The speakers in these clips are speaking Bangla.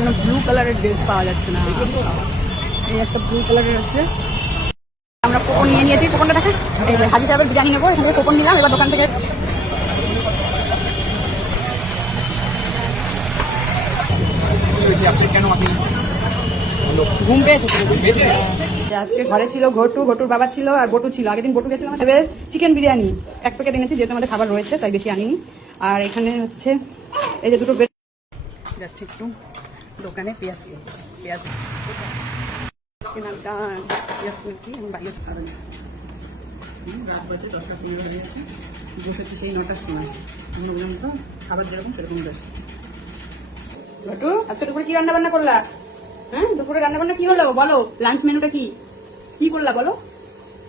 এখানে ব্লু কালারের ড্রেস পাওয়া যাচ্ছে না। এই একটা ব্লু কালারের আছে। আমরা কুপন নিয়ে নিয়েছি, কুপনটা দেখেন। এই যে হাজি সাহেবের বিরিয়ানি নেবো, এখান থেকে কুপন নিলাম। এবার দোকান থেকে ঘুম পেয়েছে। আজকে ঘরে ছিল ঘটুর বাবা ছিল আর বটু ছিল। আগের দিন বটু গেছিলাম চিকেন বিরিয়ানি 1 প্যাকেট এনেছি, যেহেতু আমাদের খাবার রয়েছে তাই বেশি আনিনি। আর এখানে হচ্ছে এই যে দুটো বেড যাচ্ছে একটু দোকানে পেঁয়াজ কিনছি। আমি বাইরে বসেছি সেই 9টার সময়। আমরা বললাম তো খাবার যেরকম সেরকম যাচ্ছে। ঘটু আজকে দুপুরে কি রান্না বান্না করলা? হ্যাঁ, দুপুরে রান্না বান্না কি হলো বলো? লাঞ্চ মেনুটা কি করলা বলো?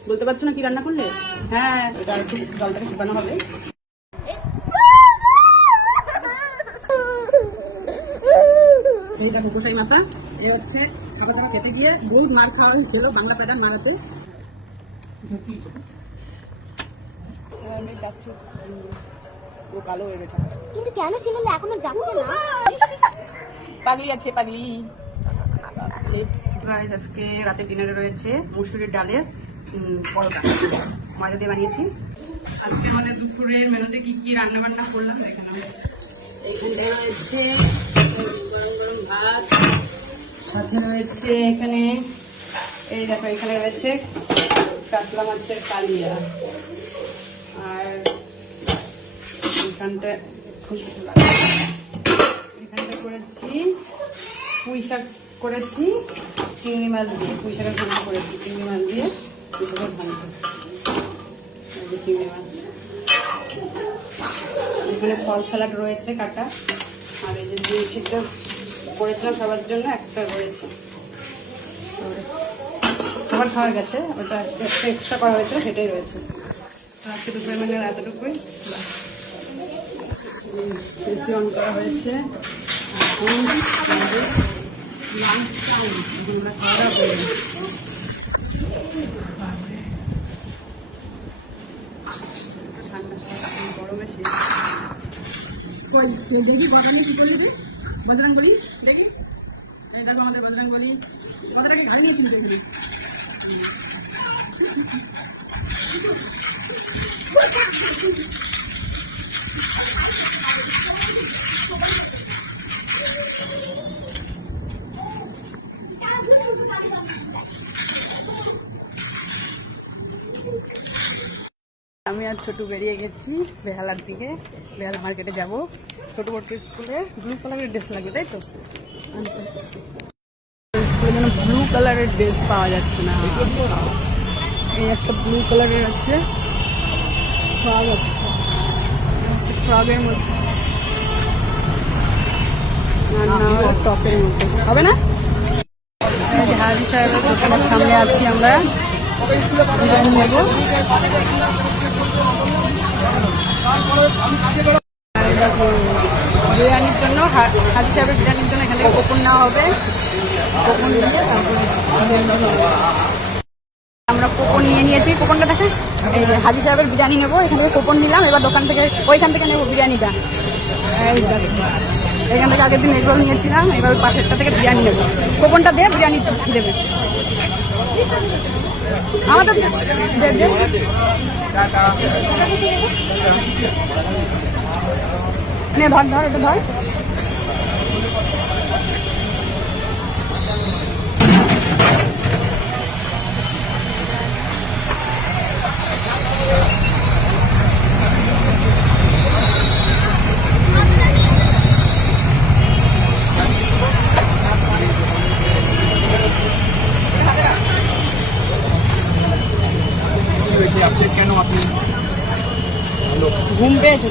বলতে পারছো না কি রান্না করলে? হ্যাঁ, এটা একটু জলটাকে শুকানো হবে। এই দেখো গোসাই মাথা, এ হচ্ছে খাবার দাবার খেতে গিয়ে বই মার খাওয়া হলো বাংলা প্যাডা মারাতে। আমি যাচ্ছি, ও কালো হয়ে গেছে কিন্তু কেন সিলেলে এখনো যাচ্ছে না? পাগলি আছে পাগলি। আজকে রাতে ডিনারে রয়েছে মুসুরির ডালের পরোটা, ময়দা দিয়ে বানিয়েছি। আজকে আমাদের দুপুরের মেনুতে কি কি রান্না বান্না করলাম দেখেন। এইখানটায় রয়েছে গরম গরম ভাত, সাথে রয়েছে এখানে এই দেখো এখানে রয়েছে কাতলা মাছের কালিয়া, আর এখানটা করেছি পুঁই শাক করেছি চিংড়ি মাছ দিয়ে, পুঁই শাকের ঘন্ট করেছি চিংড়ি মাছ দিয়ে, চিংড়ি মাছ। এখানে ফল স্যালাড রয়েছে কাটা, আর এই যে ডিম সিদ্ধ করেছিলাম সবার জন্য একটা রয়েছে। খাবার খাওয়া গেছে, ওটা এক্সট্রা করা হয়েছে সেটাই রয়েছে। আজকে দুপুরের মেনু এতটুকুই। এসি অন করা হয়েছে। গরমে বজরং বলি দেখি আমাদের বজরং বলি কথাটাকে ভাঙিয়ে চিনতে হবে। আমি আর ছোটু বেরিয়ে গেছি বেহালার দিকে, বেহালা মার্কেটে যাব। ছোট বড় স্কুলে ব্লু কালারের ড্রেস লাগবে, তাই তো? স্কুলে যেন ব্লু কালারের ড্রেস পাওয়া যাচ্ছে না। এই একটা ব্লু কালারের আছে, ফ্রক আছে, ফ্রকের মধ্যে টপের মধ্যে হবে না। হাজি সাহেবের দোকানের সামনে আছি আমরা, নেব। বিরিয়ানির জন্য হাজি সাহেবের বিরিয়ানির জন্য এখান থেকে কুপন নেওয়া হবে। কুপন দিয়ে তারপর আমরা কুপন নিয়ে নিয়েছি, কুপনটা দেখেন। এই যে হাজি সাহেবের বিরিয়ানি নেবো, এখান থেকে কুপন নিলাম। এবার দোকান থেকে ওইখান থেকে নেবো বিরিয়ানিটা। এখান থেকে আগের দিন এগরোল নিয়েছিলাম, এবার পাশেরটা থেকে বিরিয়ানি নেবো। কুপনটা দিয়ে বিরিয়ানি দেবে আমাদের। নে ধর এটা ধর। কেন আপনি ঘুম পেয়েছে?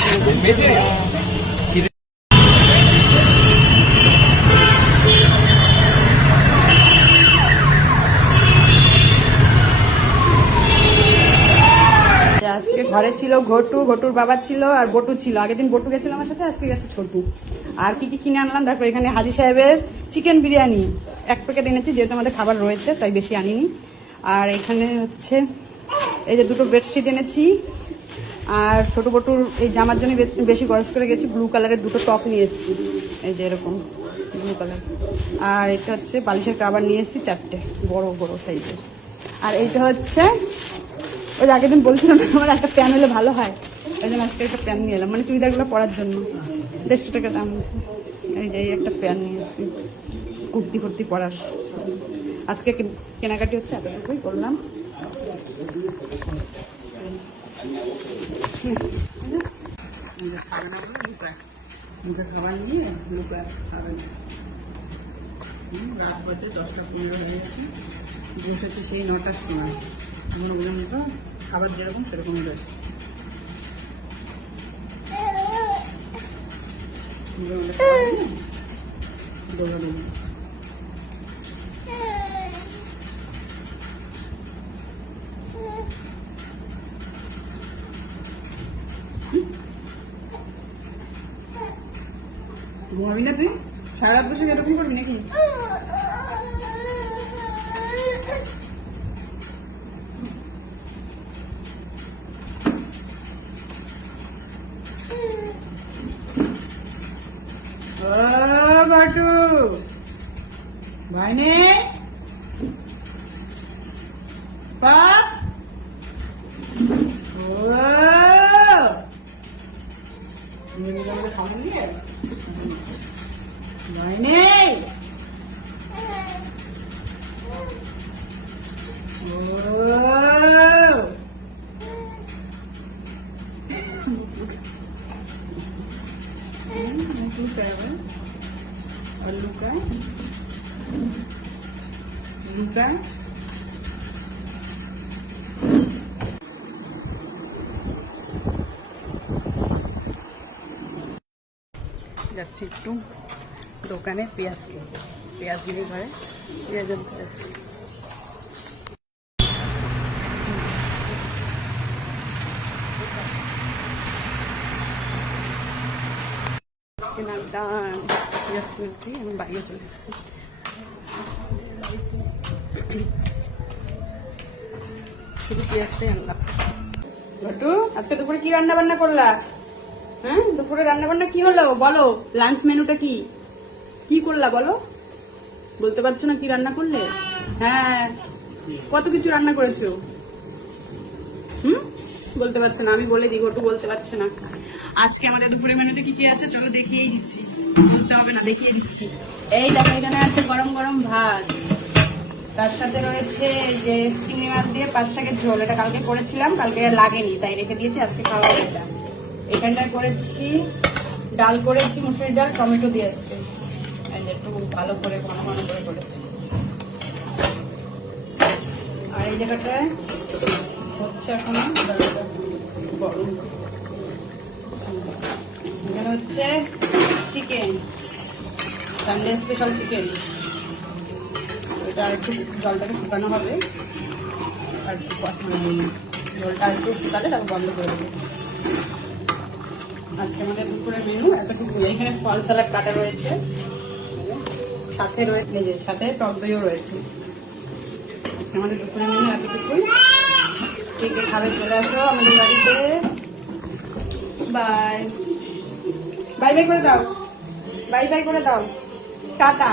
আজকে ঘরে ছিল ঘটুর বাবা ছিল আর বটু ছিল। আগের দিন বটু গেছিল আমার সাথে, আজকে গেছে ছোটু। আর কি কি কিনে আনলাম দেখো। এখানে হাজি সাহেবের চিকেন বিরিয়ানি 1 প্যাকেট এনেছি, যেহেতু আমাদের খাবার রয়েছে তাই বেশি আনিনি। আর এখানে হচ্ছে এই যে দুটো বেডশিট এনেছি, আর ছোট বটুর এই জামার জন্য বেশি খরচ করে গেছি। ব্লু কালারের দুটো টপ নিয়ে এসেছি, এই যে এরকম ব্লু কালার। আর এটা হচ্ছে বালিশের কাবার নিয়ে এসেছি 4টে, বড় বড় সাইজের। আর এইটা হচ্ছে ওই আগের দিন বলছিলাম না আমার একটা প্যান হলে ভালো হয়, ওই জন্য আজকে একটা প্যান নিয়ে এলাম, মানে চুড়িদারগুলো পরার জন্য। 150 টাকা দাম। এই যে এই একটা প্যান নিয়ে এসেছি কুর্তি ফুর্তি পরার। আজকে কেনাকাটি হচ্ছে, এতটুকুই করলাম। খাবার নিয়ে লুকা খাবেন। রাত বাজে 10টা 15 হয়ে গেছে, বসেছে সেই 9টার সময়, এখনো পর্যন্ত খাবার যেরকম সেরকমই রয়েছে। ঘুমাবি না তুই? সারা রাত বসে এরকম করবি নাকি? ঘটু ভাই নে পাপ খাবার নিয়ে ভাই নে और लुका लुका যাচ্ছি একটু দোকানে পেঁয়াজ কিনবো, পেঁয়াজ কিনে ঘরে পেঁয়াজ আনতে যাচ্ছি। কেনার দাম পেঁয়াজ কিনছি, আমি বাড়িও চলে এসেছি। শুধু পেঁয়াজটাই আনলাম। ঘটু আজকে দুপুরে কি রান্না বান্না করলা? হ্যাঁ দুপুরে রান্না বান্না কি হলো বলো, লাঞ্চ মেনুটা কি কি করলা বলো? বলতে পারছো না কি রান্না করলে? হ্যাঁ কত কিছু রান্না করেছো? বলতে পারছে না, আমি বলে দিই, ঘটু বলতে পারছে না। আজকে আমাদের দুপুরের মেনুতে কি কি আছে চলো দেখিয়েই দিচ্ছি, বলতে হবে না দেখিয়ে দিচ্ছি। এই দেখো এখানে আছে গরম গরম ভাত, তার সাথে রয়েছে যে চিংড়ি মাছ দিয়ে 5 শাকের ঝোল, এটা কালকে করেছিলাম, কালকে লাগেনি তাই রেখে দিয়েছি, আজকে খাওয়া হবে এটা। এখানটায় করেছি ডাল, করেছি মুসুরির ডাল টমেটো দিয়ে আসছে, একটু ভালো করে ঘন ঘন করে করেছি। আর এই জায়গাটায় হচ্ছে এখন গরম, এখানে হচ্ছে চিকেন, সানডে স্পেশাল চিকেন। এটা আর একটু জলটাকে শুকানো হবে, আর জলটা আর একটু শুকালে তারপর বন্ধ করে দেবো। আজকে আমাদের দুপুরের মেনু এতটুকু। এখানে ফল স্যালাড কাটা রয়েছে, সাথে রয়েছে সাথে টক দইও রয়েছে। আজকে আমাদের দুপুরের মেনু এতটুকুই। কে কে খাবে চলে আসো আমাদের বাড়িতে। বাই বাই বাই করে দাও, বাই বাই করে দাও, টাটা।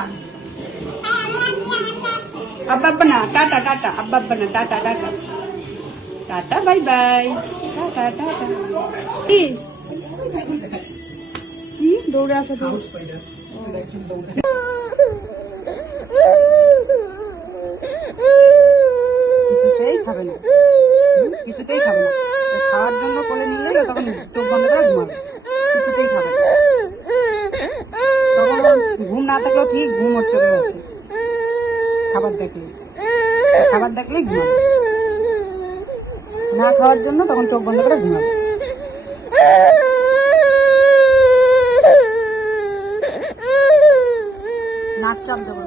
আব্বা আব্বা না, টাটা টাটা, আব্বা আব্বা না, tata tata tata, bye bye, tata tata. কি কি দৌড়ে আসা তো কিছুতেই খাবে না, কিছুতেই খাবে না। খাওয়ার জন্য কোলে নিয়ে গেলে তখন চোখ বন্ধ করে ঘুমাবে, কিছুতেই খাবে না। তখন ঘুম না থাকলেও ঠিক ঘুম ওর চলে আসে, খাবার দেখলেই ঘুমাবে, না খাওয়ার জন্য তখন চোখ বন্ধ করে ঘুমাবে। নাক চাপ দেবো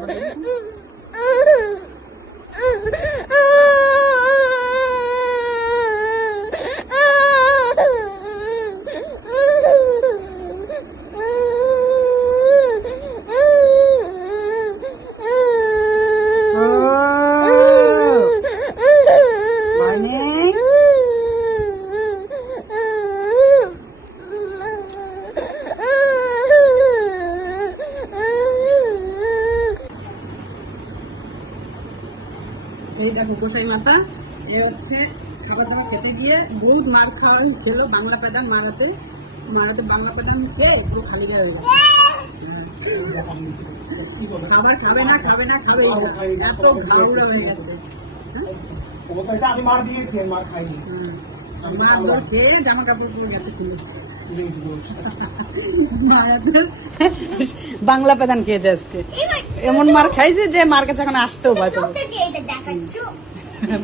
এই দেখো গোসাই মাতা, এ হচ্ছে খাবার দাবার খেতে গিয়ে বহুত মার খেলো বাংলা প্রধান মারাতে বাংলা প্রধান খেয়ে একটু খালি হয়ে গেছে। খাবার খাবে না এত ঘাউড়া হয়ে গেছে। আমি মার দিয়েছি, মার খাইনি। মার খেয়ে জামা কাপড় পরে গেছে খুলে। বাংলা প্রধান খেয়েছে আজকে, এমন মার খাইছে যে মার কাছে এখন আসতেও ভয় পাবে।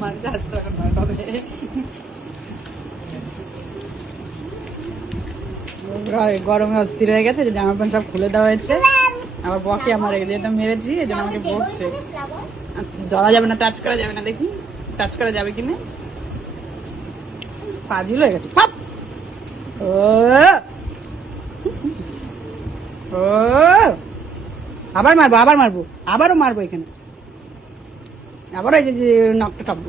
মার কাছে আসতে এখন ভয় পাবে। গরমে অস্থির হয়ে গেছে, যে জামা প্যান্ট সব খুলে দেওয়া হয়েছে। আবার বকে আমার যেটা মেরেছি, এই জন্য আমাকে বকছে। আচ্ছা ধরা যাবে না, টাচ করা যাবে না, দেখি টাচ করা যাবে কিনা। পাজিল হয়ে গেছে। পাপ ও ও আবার মারবো আবারও মারবো এখানে, আবার এই যে নখটা চাপবো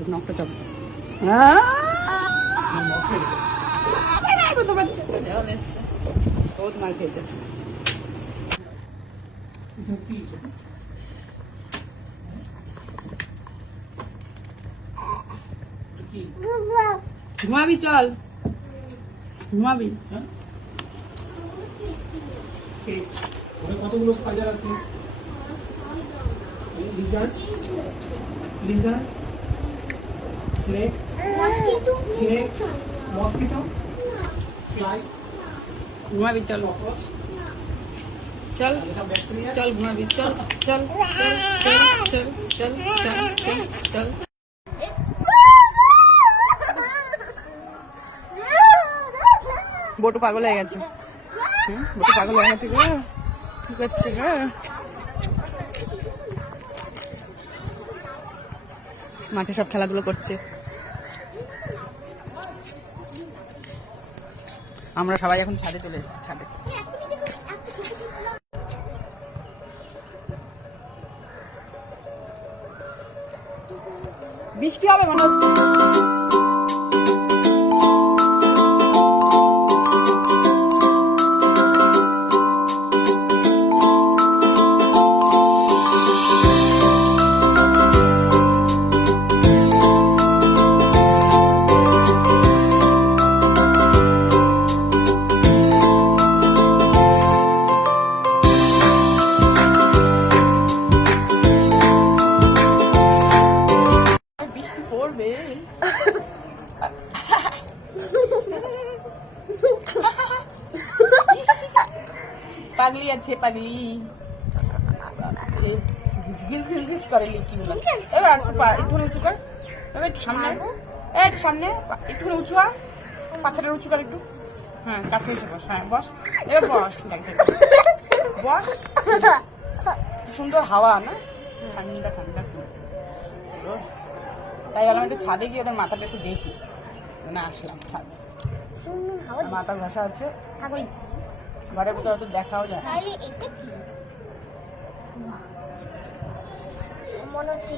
বহুত মার খেয়েছে। ঘুমাবি, চল ঘুমাবি। কতগুলো স্পাইডার আছে? লিজার্ড, স্নেক, মসকিটো, ফ্লাই, ঘুমাবি, চল ককরোচ, চল সব ব্যাকটেরিয়া। চল ঘুমাবি, চল চল চল চল চল চল চল। বটু পাগল হয়ে গেছে, বটু পাগল হয়ে গেছে গো, কি করছে গো? মাঠে সব খেলাধুলো করছে, আমরা সবাই এখন ছাদে চলে এসেছি। ছাদে বৃষ্টি হবে মনে হচ্ছে। পড়বে পাগলি আছে, পাগলি গিজ করে লিকিগুলো। একটু উঁচু কর, একটু সামনে, একটু সামনে, একটু উঁচু হয়, পাছাটা উঁচু কর একটু। হ্যাঁ কাছে এসে বস, হ্যাঁ বস, এবার বস, বস। সুন্দর হাওয়া না, ঠান্ডা ঠান্ডা। তাই বললাম একটু ছাদে গিয়ে ওদের মাথাটা একটু দেখি, না আসলাম ছাদে। মাথার ভাষা আছে, ঘরের ভিতরে অত দেখাও যায়। মনে হচ্ছে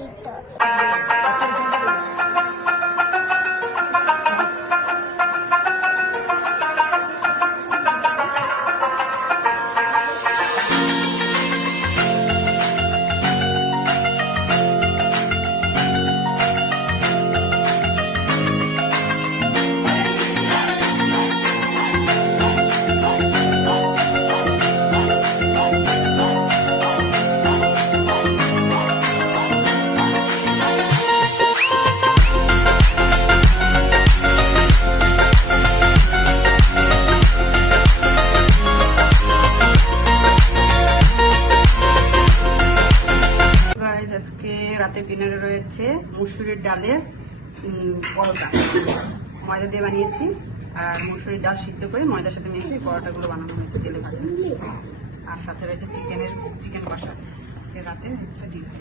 আজকে রাতের ডিনারে রয়েছে মুসুরির ডালের পরোটা, ময়দা দিয়ে বানিয়েছি। আর মুসুরির ডাল সিদ্ধ করে ময়দার সাথে মেখে পরোটাগুলো বানানো হয়েছে, তেলে ভাজা। আর সাথে রয়েছে চিকেন কষা। আজকে রাতে হচ্ছে ডিনার।